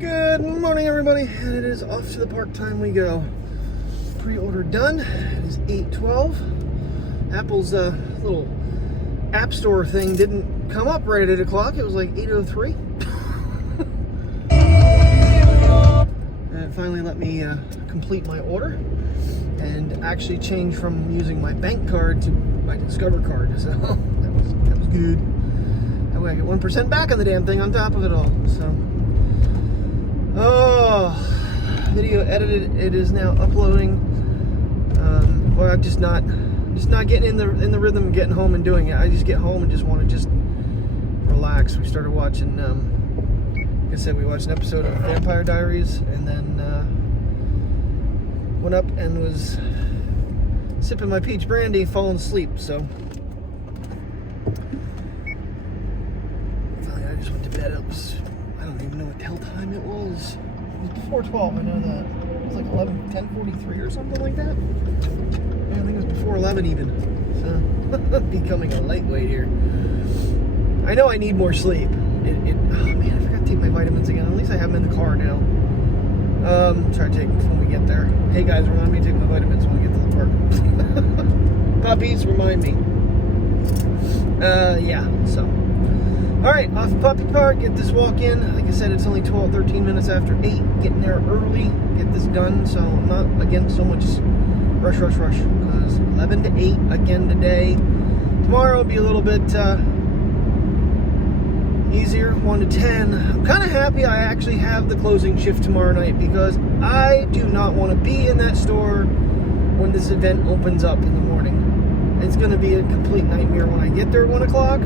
Good morning, everybody, and it is off to the park time we go. Pre-order done. It is 8:12. Apple's little app store thing didn't come up right at 8 o'clock. It was like 8:03. And it finally let me complete my order and actually change from using my bank card to my Discover card. So that was good. That way I get 1% back on the damn thing on top of it all. So. Oh, video edited. It is now uploading. Boy, I'm just not getting in the rhythm of getting home and doing it. I just get home and just want to just relax. We started watching. Like I said, we watched an episode of Vampire Diaries, and then went up and was sipping my peach brandy, falling asleep. So finally, I just went to bed. I don't even know what the hell time it was. It was before 12, I know that. It was like 10:43 or something like that. Yeah, I think it was before 11 even. So, becoming a lightweight here. I know I need more sleep. Oh man, I forgot to take my vitamins again. At least I have them in the car now. Try to take them when we get there. Hey guys, remind me to take my vitamins when we get to the park. Puppies, remind me. Yeah, so. Alright, off Puppy Park, get this walk in. Like I said, it's only 13 minutes after 8. Getting there early, get this done, so I'm not, again, so much rush. Because 11 to 8 again today. Tomorrow will be a little bit easier, 1 to 10. I'm kind of happy I actually have the closing shift tomorrow night because I do not want to be in that store when this event opens up in the morning. It's going to be a complete nightmare when I get there at 1 o'clock.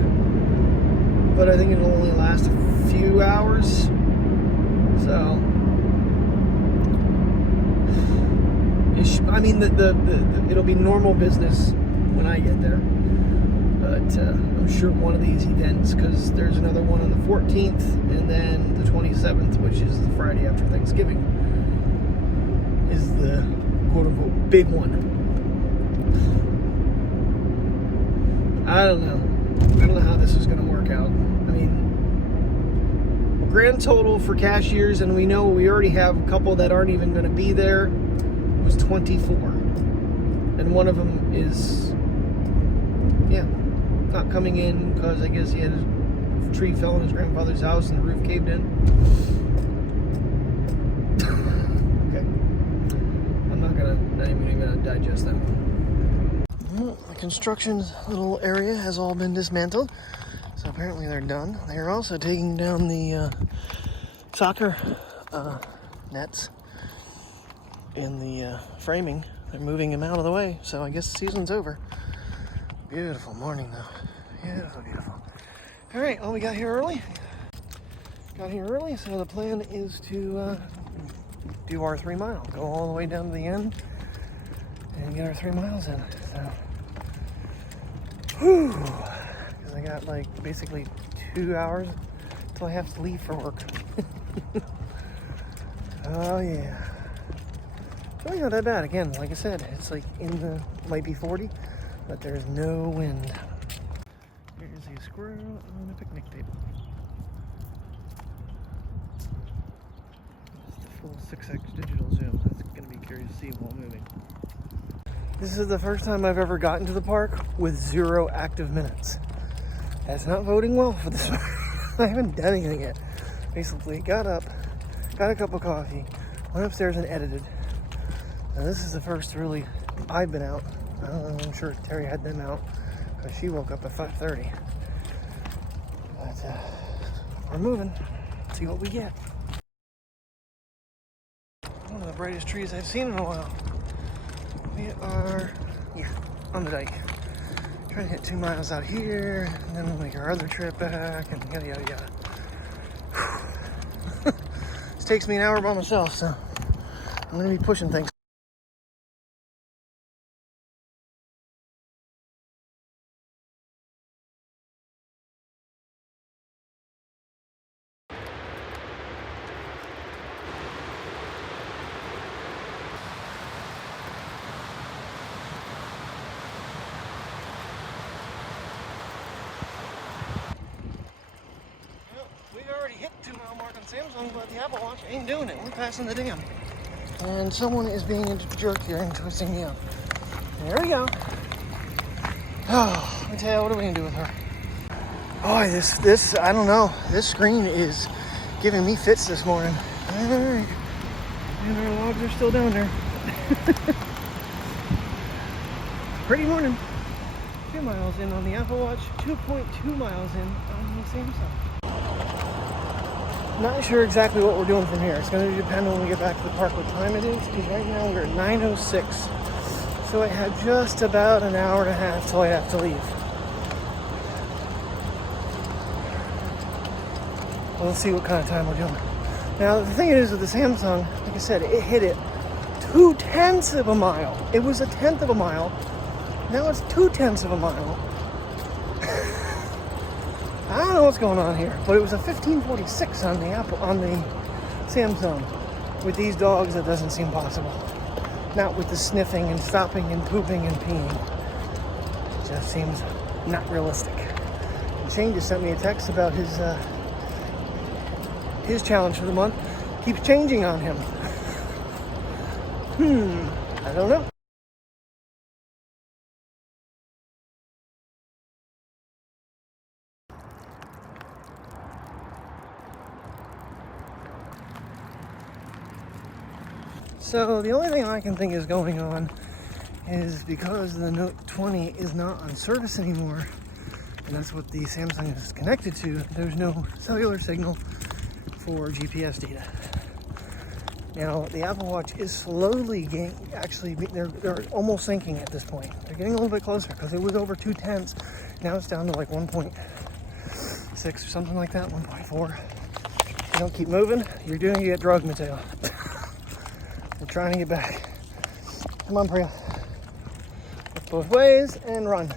But I think it'll only last a few hours. So, I mean, it'll be normal business when I get there. But I'm sure one of these events, because there's another one on the 14th, and then the 27th, which is the Friday after Thanksgiving, is the quote-unquote big one. I don't know how this is going to work out. I mean, grand total for cashiers, and we know we already have a couple that aren't even going to be there, was 24. And one of them is, not coming in because I guess he had a tree fell in his grandfather's house and the roof caved in. Okay. I'm not even going to digest that one. Well, the construction little area has all been dismantled, so apparently they're done. They're also taking down the soccer nets in the framing. They're moving them out of the way, so I guess the season's over. Beautiful morning, though. Beautiful. All right, well, we got here early. So the plan is to do our 3 mile, go all the way down to the end, and get our 3 miles in. So. Because I got like basically 2 hours until I have to leave for work. Oh yeah. It's really not that bad. Again, like I said, it's like might be 40, but there's no wind. Here's a squirrel on a picnic table. Just a full 6x digital zoom. That's gonna be curious to see while moving. This is the first time I've ever gotten to the park with 0 active minutes. That's not boding well for this one. I haven't done anything yet. Basically, got up, got a cup of coffee, went upstairs and edited. Now this is the first really I've been out. I'm sure Terry had them out because she woke up at 5:30. But we're moving. See what we get. One of the brightest trees I've seen in a while. We are, on the dike. Trying to hit 2 miles out here, and then we'll make our other trip back, and yada, yada, yada. This takes me an hour by myself, so I'm going to be pushing things. We already hit 2 mile mark on Samsung, but the Apple Watch ain't doing it. We're passing the dam. And someone is being a jerk here and twisting me up. There we go. Oh, let me tell you, what are we gonna do with her? Boy, this, I don't know. This screen is giving me fits this morning. All right. And our logs are still down there. Pretty morning. 2 miles in on the Apple Watch, 2.2 miles in on the Samsung. Not sure exactly what we're doing from here. It's going to depend on when we get back to the park what time it is, because right now we're at 9:06. So I have just about an hour and a half till I have to leave. Well, let's see what kind of time we're doing. Now, the thing is with the Samsung, like I said, it hit it 0.2 of a mile. It was 1/10 of a mile. Now it's 0.2 of a mile. I don't know what's going on here, but it was a 1546 on the Samsung. With these dogs, it doesn't seem possible. Not with the sniffing and stopping and pooping and peeing. It just seems not realistic. And Shane just sent me a text about his challenge for the month. Keeps changing on him. I don't know. So the only thing I can think is going on is because the Note 20 is not on service anymore, and that's what the Samsung is connected to, there's no cellular signal for GPS data. Now the Apple Watch is slowly they're almost sinking at this point. They're getting a little bit closer because it was over 0.2. Now it's down to like 1.6 or something like that, 1.4. You don't keep moving, you're going to get drugged, Mateo. We're trying to get back. Come on, Priya. Look both ways and run.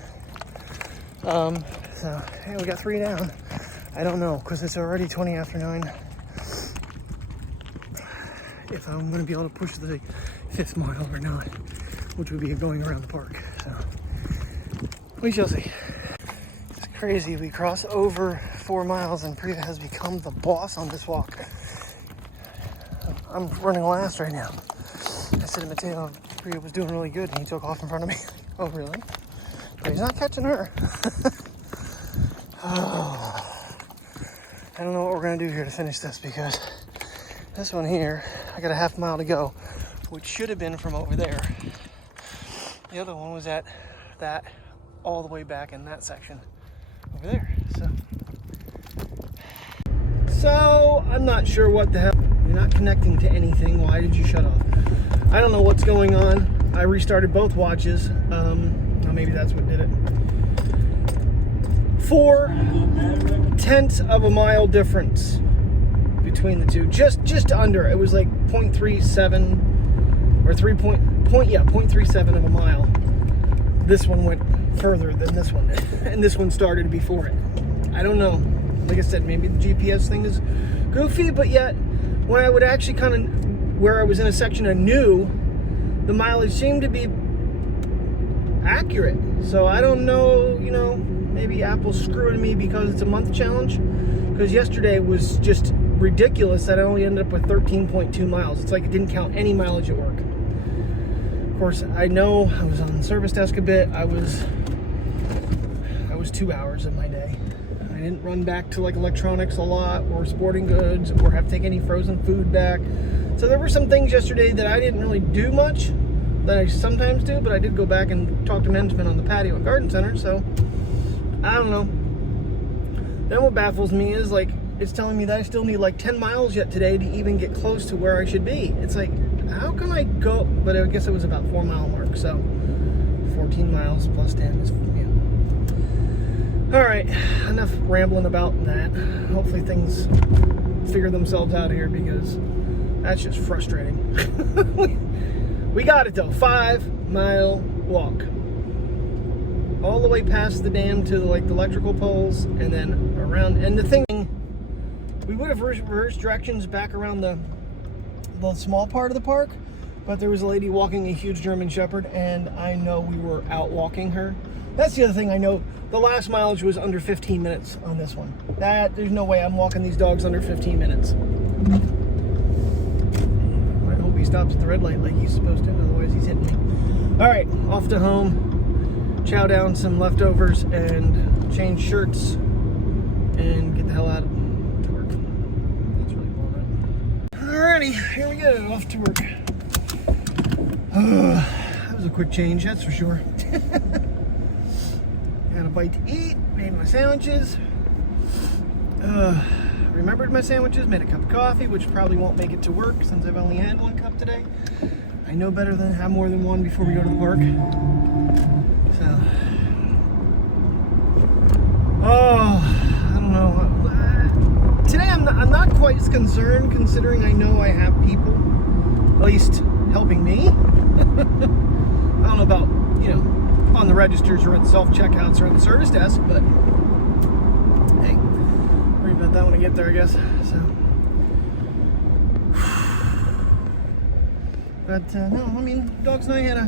So, hey, we got 3 down. I don't know, because it's already 20 after 9. If I'm going to be able to push the 5th mile or not, which would be going around the park. So, we shall see. It's crazy. We cross over 4 miles and Priya has become the boss on this walk. I'm running last right now. I said to Mateo, Priya was doing really good and he took off in front of me. Oh, really? But he's not catching her. Oh. I don't know what we're going to do here to finish this, because this one here, I got a half mile to go, which should have been from over there. The other one was at that all the way back in that section over there. So I'm not sure what the hell. You're not connecting to anything. Why did you shut off? I don't know what's going on. I restarted both watches. Maybe that's what did it. 0.4 of a mile difference between the two. Just under. It was like 0.37 or 0.37 of a mile. This one went further than this one, and this one started before it. I don't know. Like I said, maybe the GPS thing is goofy, but yet when I would actually kind of, where I was in a section I knew, the mileage seemed to be accurate. So I don't know, maybe Apple's screwing me because it's a month challenge. Because yesterday was just ridiculous that I only ended up with 13.2 miles. It's like it didn't count any mileage at work. Of course, I know I was on the service desk a bit. I was 2 hours of my day. I didn't run back to like electronics a lot or sporting goods or have to take any frozen food back. So there were some things yesterday that I didn't really do much that I sometimes do, but I did go back and talk to management on the patio at Garden Center. So I don't know. Then what baffles me is like, it's telling me that I still need like 10 miles yet today to even get close to where I should be. It's like, how can I go? But I guess it was about 4 mile mark. So 14 miles plus 10 is, All right, enough rambling about that. Hopefully things figure themselves out here, because that's just frustrating. We got it though, 5 mile walk. All the way past the dam to the electrical poles, and then around, and the thing, we would have reversed directions back around the small part of the park, but there was a lady walking a huge German Shepherd, and I know we were out walking her. That's the other thing I know. The last mileage was under 15 minutes on this one. There's no way I'm walking these dogs under 15 minutes. I hope he stops at the red light like he's supposed to, otherwise he's hitting me. All right, off to home, chow down some leftovers and change shirts and get the hell out of work. That's really blowing up. Alrighty, here we go, off to work. That was a quick change, that's for sure. Had a bite to eat, made my sandwiches. Remembered my sandwiches, made a cup of coffee, which probably won't make it to work since I've only had one cup today. I know better than have more than one before we go to the park. So, I don't know. Today I'm not quite as concerned, considering I know I have people, at least helping me. I don't know about, you know, on the registers or at self-checkouts or at the service desk, but hey, worry about that when I get there, I guess. So, but no, I mean, Dogs and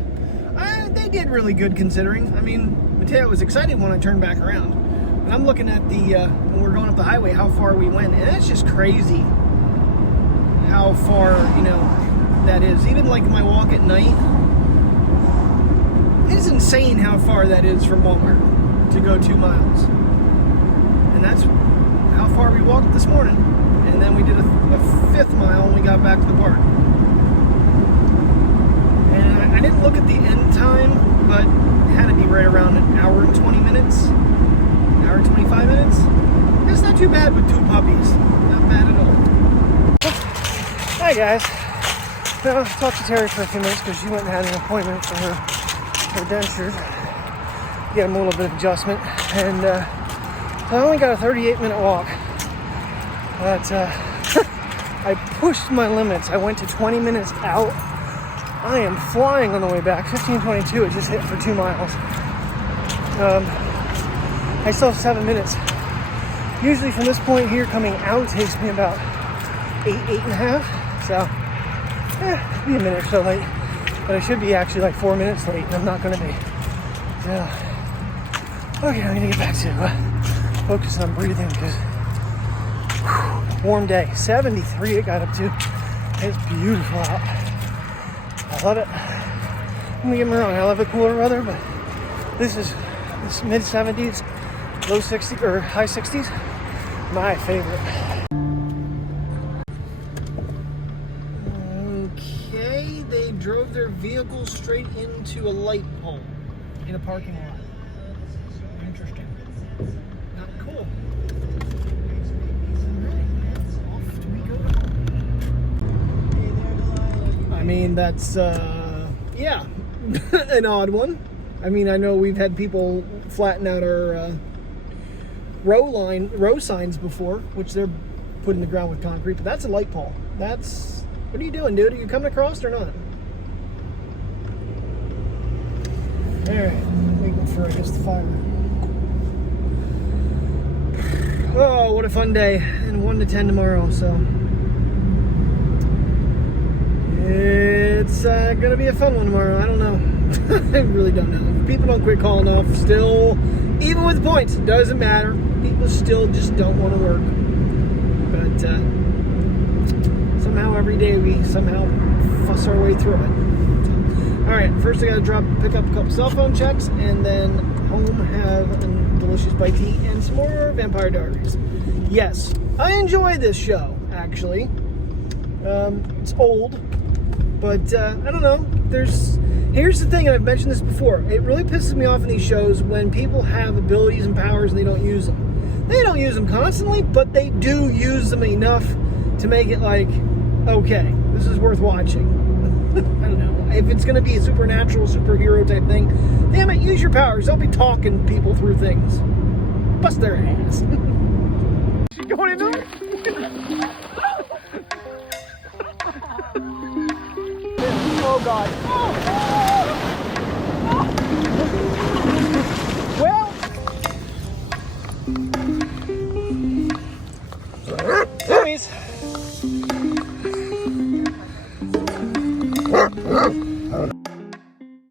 I had they did really good considering. I mean, Mateo was excited when I turned back around. And I'm looking at the, when we're going up the highway, how far we went, and it's just crazy how far, you know, that is. Even like my walk at night, it's insane how far that is from Walmart to go 2 miles. And that's how far we walked this morning. And then we did a 5th mile when we got back to the park. And I didn't look at the end time, but it had to be right around an hour and 20 minutes. An hour and 25 minutes. It's not too bad with 2 puppies. Not bad at all. Hi guys. Well, I talked to Terry for a few minutes because she went and had an appointment for her dentures. Get them a little bit of adjustment. And so I only got a 38-minute walk. But I pushed my limits. I went to 20 minutes out. I am flying on the way back. 15:22, it just hit for 2 miles. I still have 7 minutes. Usually from this point here coming out takes me about 8.5. So, be a minute or so late. But I should be actually like 4 minutes late, and I'm not going to be. So, okay, I'm going to get back to focusing on breathing because warm day. 73 it got up to. It's beautiful out. I love it. Don't get me wrong, I love the cooler weather, but this mid 70s, low 60s, or high 60s, my favorite. Okay, they drove their vehicle straight into a light pole in a parking lot. Interesting. Not cool. Off we go. I mean, that's, yeah, an odd one. I mean, I know we've had people flatten out our row signs before, which they're put in the ground with concrete, but that's a light pole. That's, what are you doing, dude? Are you coming across or not? Alright, waiting for, I guess, the fire. Oh, what a fun day. And 1 to 10 tomorrow, so it's gonna be a fun one tomorrow. I don't know. I really don't know. People don't quit calling off still, even with points. It doesn't matter. People still just don't want to work. But somehow every day we somehow fuss our way through it. All right, first I gotta pick up a couple cell phone checks, and then home have a delicious bite to eat and some more Vampire Diaries. Yes, I enjoy this show actually. It's old. But, I don't know, here's the thing, and I've mentioned this before, it really pisses me off in these shows when people have abilities and powers and they don't use them. They don't use them constantly, but they do use them enough to make it like, okay, this is worth watching. I don't know, if it's going to be a supernatural, superhero type thing, damn it, use your powers, don't be talking people through things. Bust their ass. Going into it? Oh God. Oh.